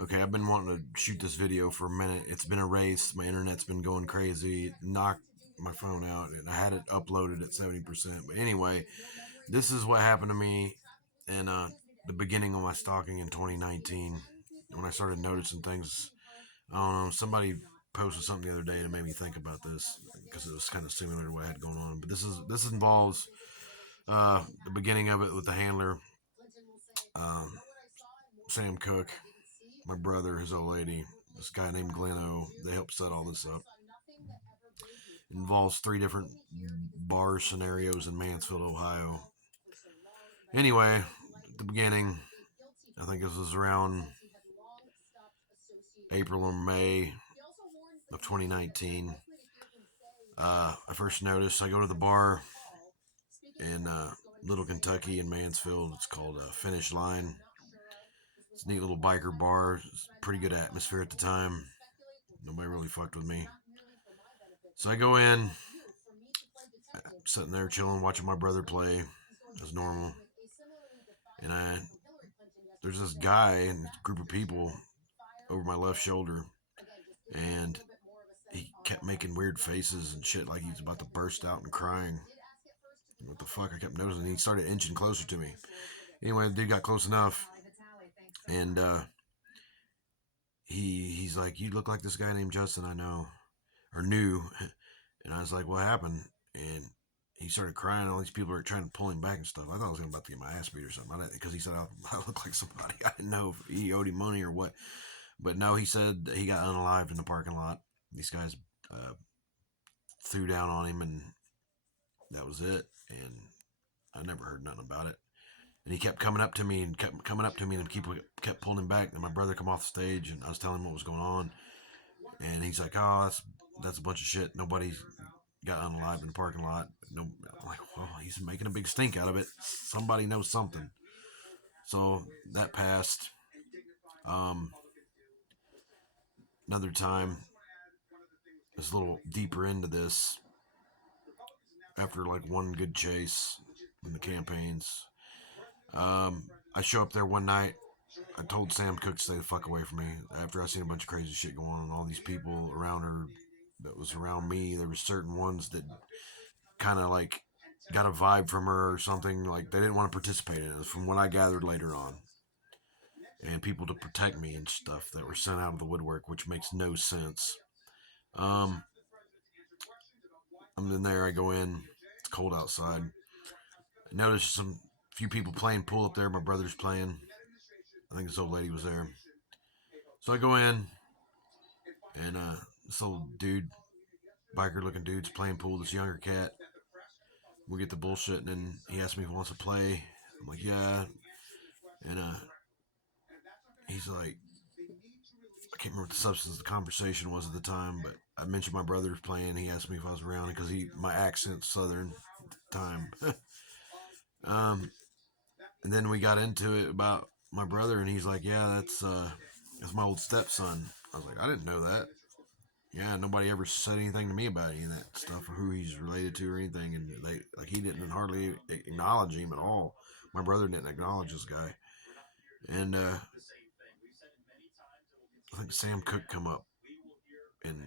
Okay, I've been wanting to shoot this video for a minute. It's been erased. My internet's been going crazy. It knocked my phone out, and I had it uploaded at 70%. But anyway, this is what happened to me in the beginning of my stalking in 2019 when I started noticing things. I don't know. Somebody posted something the other day that made me think about this because it was kind of similar to what I had going on. But this involves the beginning of it with the handler, um, Sam Cook, my brother, his old lady, this guy named Gleno. They helped set all this up. It involves three different bar scenarios in Mansfield, Ohio. Anyway, at the beginning, I think this was around April or May of 2019. I first noticed I go to the bar in Little Kentucky in Mansfield. It's called Finish Line. It's a neat little biker bar. It's pretty good atmosphere at the time. Nobody really fucked with me. So I go in, sitting there chilling, watching my brother play as normal. And there's this guy and a group of people over my left shoulder, and he kept making weird faces and shit like he's about to burst out and crying. What the fuck? I kept noticing. He started inching closer to me. Anyway, the dude got close enough, and he's like, "You look like this guy named Justin I know or knew," and I was like, "What happened?" And he started crying. All these people were trying to pull him back and stuff. I thought I was about to get my ass beat or something. Because he said I look like somebody. I didn't know if he owed him money or what. But no, he said he got unalived in the parking lot. These guys threw down on him, and that was it. And I never heard nothing about it. And he kept coming up to me and kept coming up to me, and people kept pulling him back. And my brother come off the stage, and I was telling him what was going on, and he's like, "Oh, that's a bunch of shit. Nobody got unalived in the parking lot." No, I'm like, well, he's making a big stink out of it. Somebody knows something. So that passed. Um, Another time, it's a little deeper into this. After like one good chase in the campaigns, I show up there one night. I told Sam Cook to stay the fuck away from me after I seen a bunch of crazy shit going on. All these people around her that was around me. There were certain ones that kind of like got a vibe from her or something. Like they didn't want to participate in it, from what I gathered later on. And people to protect me and stuff that were sent out of the woodwork, which makes no sense. Um, I'm in there. I go in. It's cold outside. I noticed some few people playing pool up there. My brother's playing. I think this old lady was there. So I go in, and this old dude, biker looking dude's playing pool. This younger cat. We get the bullshit, and he asks me if he wants to play. I'm like, yeah. And he's like, I can't remember what the substance of the conversation was at the time, but I mentioned my brother's playing. He asked me if I was around because my accent's southern at the time. um, and then we got into it about my brother, and he's like, "Yeah, that's my old stepson." I was like, "I didn't know that." Yeah, nobody ever said anything to me about any of that stuff or who he's related to or anything, and he didn't hardly acknowledge him at all. My brother didn't acknowledge this guy, and I think Sam Cook come up, and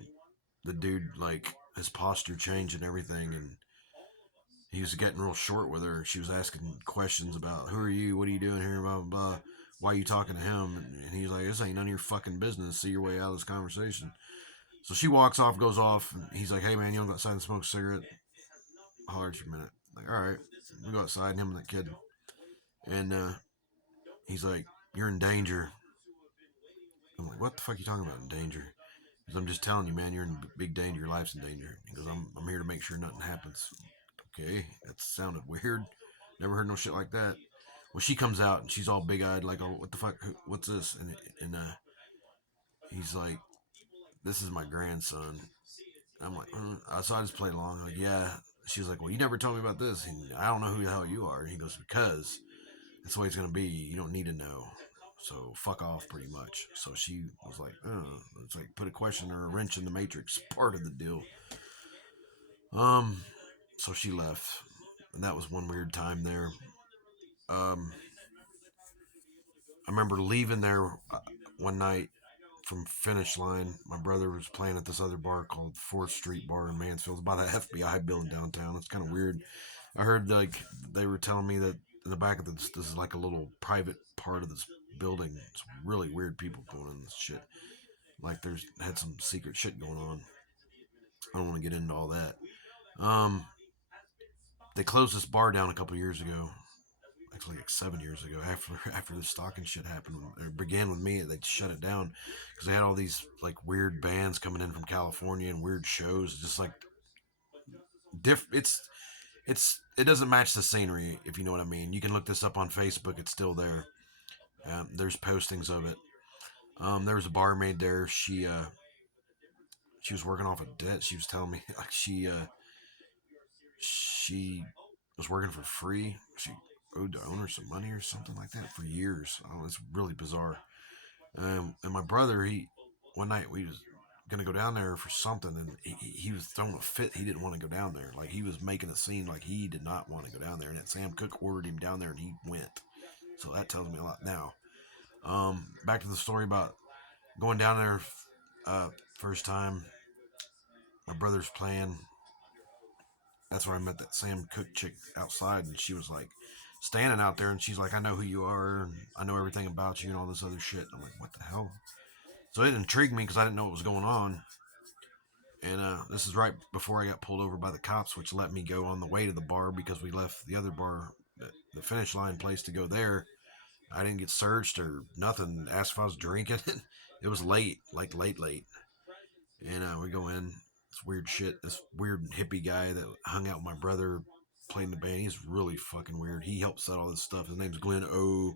the dude like his posture changed and everything, and he was getting real short with her. She was asking questions about who are you, what are you doing here, blah blah blah. Why are you talking to him? And he's like, "This ain't none of your fucking business. See your way out of this conversation." So she walks off, goes off, and he's like, "Hey man, you want to go outside and smoke a cigarette? Holler at you a minute." I'm like, all right, we go outside, and him and that kid, and he's like, "You're in danger." I'm like, "What the fuck are you talking about in danger?" He goes, "I'm just telling you, man, you're in big danger. Your life's in danger." He goes, I'm here to make sure nothing happens." Okay, that sounded weird. Never heard no shit like that. Well, she comes out and she's all big eyed, like, "Oh, what the fuck? What's this?" And he's like, "This is my grandson." I'm like, so I just played along. Like, yeah. She's like, "Well, you never told me about this. And I don't know who the hell you are." And he goes, "Because that's the way it's gonna be. You don't need to know. So fuck off, pretty much." So she was like, it's like put a question or a wrench in the matrix, part of the deal. Um, so she left, and that was one weird time there. Um, I remember leaving there. one night from Finish Line, my brother was playing at this other bar called 4th Street Bar in Mansfield. It's by the FBI building downtown. It's kind of weird. I heard like they were telling me that in the back of this is like a little private part of this building. It's really weird people going in this shit. Like there's had some secret shit going on. I don't want to get into all that. Um, they closed this bar down a couple years ago. Actually, like 7 years ago, after the stalking shit happened, it began with me. They shut it down because they had all these like weird bands coming in from California and weird shows. Just like it doesn't match the scenery, if you know what I mean. You can look this up on Facebook; it's still there. There's postings of it. There was a barmaid there. She was working off a debt. She was telling me like she was working for free. She owed the owner some money or something like that for years. Oh, it's really bizarre. And my brother, one night we was gonna go down there for something, and he was throwing a fit. He didn't want to go down there. Like he was making a scene. Like he did not want to go down there. And Sam Cooke ordered him down there, and he went. So that tells me a lot. Now, back to the story about going down there. First time, my brother's playing. That's where I met that Sam Cooke chick outside, and she was like standing out there, and she's like, "I know who you are, and I know everything about you, and all this other shit." And I'm like, "What the hell?" So it intrigued me because I didn't know what was going on. And this is right before I got pulled over by the cops, which let me go on the way to the bar because we left the other bar, the Finish Line place, to go there. I didn't get searched or nothing. Asked if I was drinking. It was late, like late. And we go in. It's weird shit. This weird hippie guy that hung out with my brother played in the band. He's really fucking weird. He helped set all this stuff. His name's Glenn O.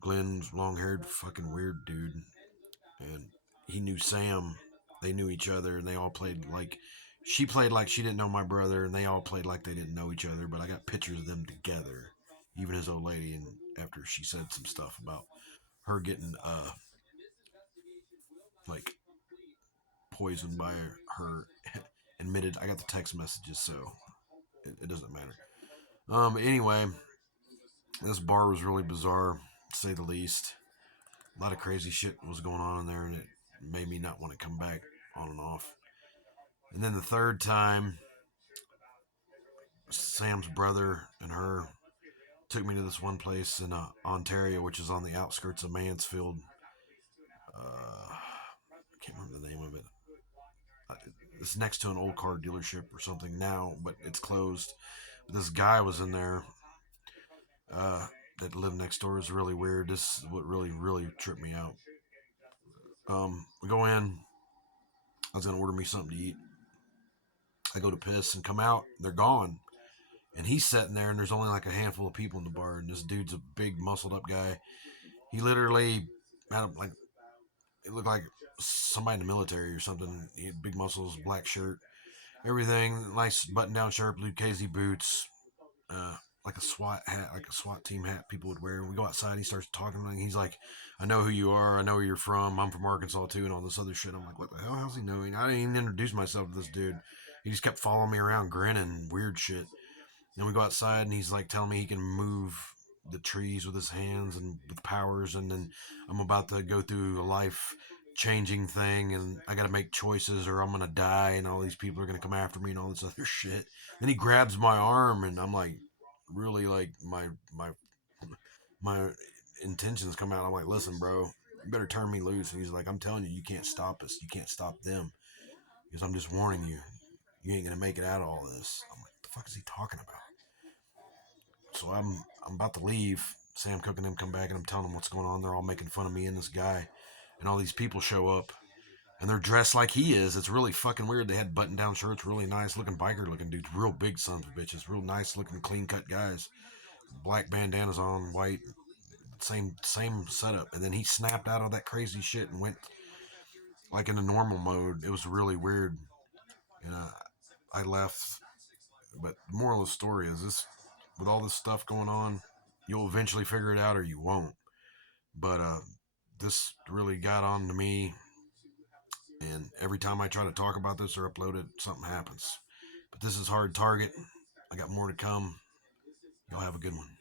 Glenn's long haired, fucking weird dude. And he knew Sam. They knew each other, and they all played like she played like she didn't know my brother, and they all played like they didn't know each other. But I got pictures of them together, even his old lady. And after she said some stuff about her getting like poisoned by her, admitted. I got the text messages, so it doesn't matter. Anyway, this bar was really bizarre, to say the least. A lot of crazy shit was going on in there, and it made me not want to come back on and off. And then the third time, Sam's brother and her took me to this one place in Ontario, which is on the outskirts of Mansfield. I can't remember the name of it. It's next to an old car dealership or something now, but it's closed. But this guy was in there that lived next door. Is really weird. This is what really tripped me out. We go in. I was gonna order me something to eat. I go to piss and come out. They're gone. And he's sitting there, and there's only like a handful of people in the bar. And this dude's a big, muscled up guy. He literally had like it looked like somebody in the military or something. He had big muscles, black shirt, everything, nice button down shirt, blue Casey boots, uh, like a SWAT hat, like a SWAT team hat people would wear. We go outside, he starts talking to me. He's like, "I know who you are. I know where you're from. I'm from Arkansas too," and all this other shit. I'm like, "What the hell? How's he knowing?" I didn't even introduce myself to this dude. He just kept following me around, grinning, weird shit. Then we go outside, and he's like telling me he can move the trees with his hands and with powers. And then I'm about to go through a life changing thing, and I got to make choices, or I'm gonna die, and all these people are gonna come after me, and all this other shit. Then he grabs my arm, and I'm like, really like my intentions come out. I'm like, "Listen, bro, you better turn me loose." And he's like, "I'm telling you, you can't stop us. You can't stop them. Because I'm just warning you, you ain't gonna make it out of all this." I'm like, "What the fuck is he talking about?" So I'm about to leave. Sam Cooke and them come back, and I'm telling them what's going on. They're all making fun of me and this guy, and all these people show up, and they're dressed like he is. It's really fucking weird. They had button down shirts, really nice looking biker looking dudes, real big sons of bitches, real nice looking clean cut guys, black bandanas on, white, same setup. And then he snapped out of that crazy shit and went like in a normal mode. It was really weird, and I left. But the moral of the story is this: with all this stuff going on, you'll eventually figure it out or you won't. But this really got on to me, and every time I try to talk about this or upload it, something happens. But this is Hard Target. I got more to come. Y'all have a good one.